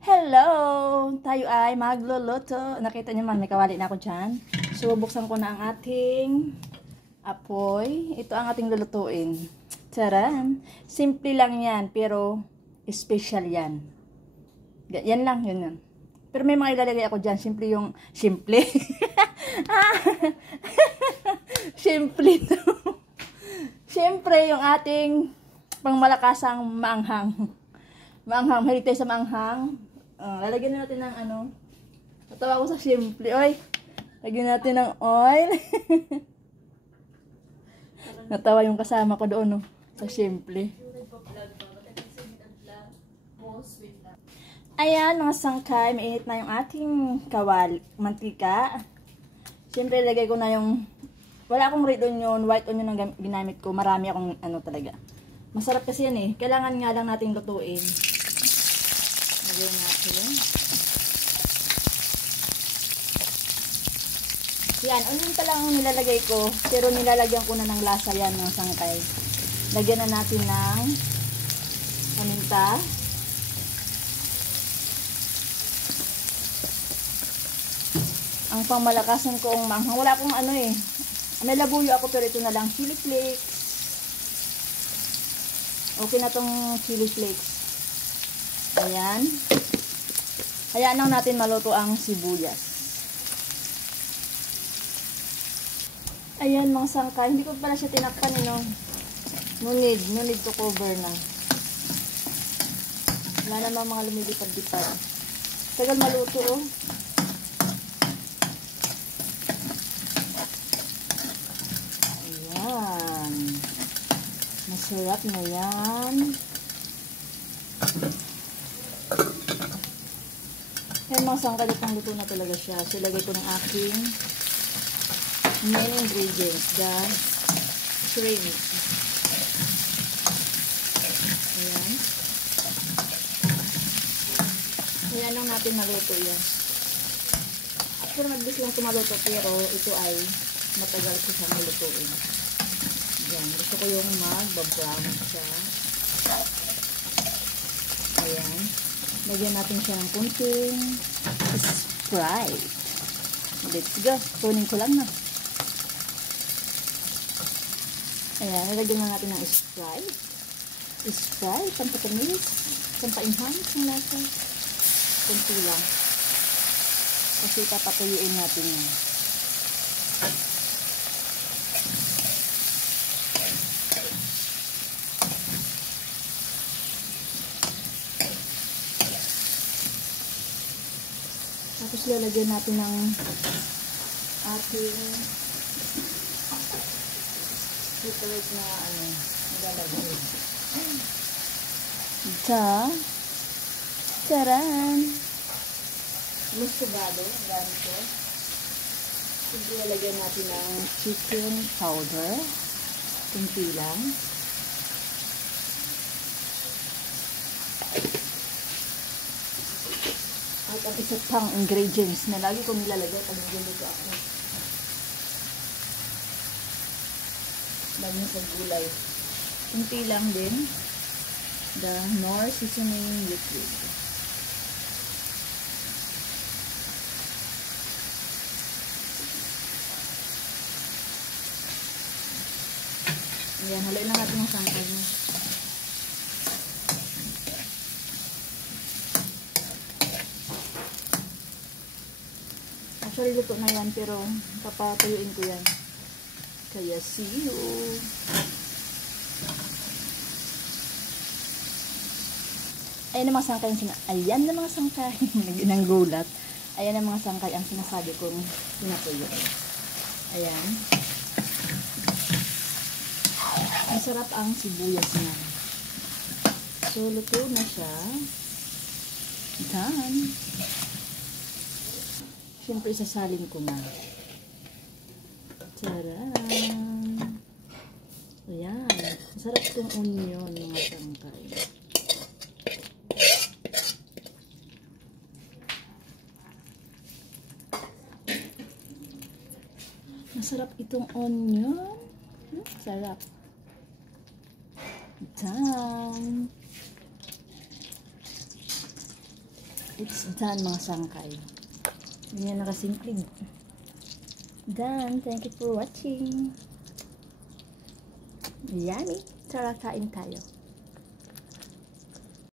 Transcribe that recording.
Hello! Tayo ay magluluto. Nakita niyo man, may kawali na ako dyan. So, buksan ko na ang ating apoy. Ito ang ating lulutuin. Charan! Simple lang yan, pero special yan. Yan lang, yun yan. Pero may mga ilalagay ako dyan. Simple yung... Simple? Simple to. Siyempre, yung ating pangmalakasang maanghang. Maanghang. Mahilig tayo sa maanghang. Lalagyan natin ng ano. Natawa ko sa simple. Oy, lagyan natin ng oil. Natawa yung kasama ko doon, no? Sa simple. Ayan, mga sangkay. Mainit na yung ating mantika. Siyempre, lagay ko na yung... Wala akong red onion, white onion ang ginamit ko. Marami akong ano talaga. Masarap kasi yan eh. Kailangan nga lang nating lutuin. Lagyan natin. Yan, onion pa lang ang nilalagay ko. Pero nilalagyan ko na ng lasa yan mga sangkay. Lagyan na natin ng paminta. Ang pangmalakasan ko ang manghang. Wala akong ano eh. May labuyo ako pero ito na lang. Chili flakes. Okay na tong chili flakes. Ayan. Hayaan lang natin maluto ang sibuyas. Ayan mga sangkay. Hindi ko pala siya tinakpan eh, no? No need to cover na. Wala naman mga lumilipad-lipad. Tagal maluto oh. Ayan. Masarap na yan. Ayan mga sangkay, luto na talaga siya. So, ilagay ko ng aking main ingredients, the shrimp. Ayan. Ayan lang natin maluto yan. After mag-bis lang ito maluto, pero ito ay matagal ko siya malutuin. Ayan. Gusto ko yung mag-brown siya. Ayan. Lagyan natin siya ng kunting Sprite. Let's go. Tunin ko lang na. Ayan, nilagyan na natin ng Sprite. Sprite, pampatamis, pampa-enhance ng lasa. Kunti lang. Kasi papatuyuin natin yan. Tapos lalagyan natin ng ating separate na ano, nilalagay. Charan! Mustubado, ang gamit ko. Siyempre lalagyan natin ng chicken powder. Kunti lang. At ang isa pang ingredients na lagi kong nilalagay pag nagluluto ako. Lagi sa gulay. Kunti lang din. The Knorr seasoning liquid. Ayan, haluin lang natin yung sangkay mo. Actually, luto na yan, pero papatuyuin ko yan. Kaya, see you! Ayan ang mga sangkay ayan na mga sangkay. Nang gulat. Ayan ang mga sangkay ang sinasabi kong pinatuyo. Ayan. Masarap ang sibuyas niya. So, luto na siya. Done. Siyempre, sasalin ko na. Charan! Ayan. Masarap itong onion, mga sangkay. Masarap itong onion. Sarap. Done. It's done mga sangkay. Ganyan nakasimple. Done. Thank you for watching. Yummy. Tara, kain tayo.